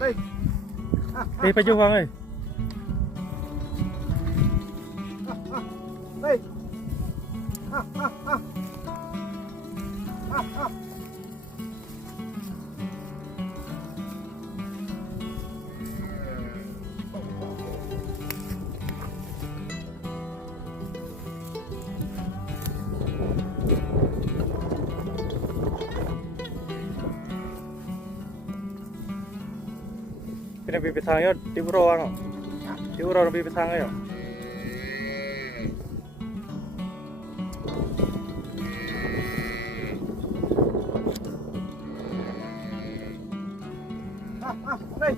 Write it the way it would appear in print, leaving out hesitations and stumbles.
Đây. Đi phải chú Hoàng ơi. Đây. Pinabibitang yun. Di bro ano? Di bro nabibitang yun. Đây.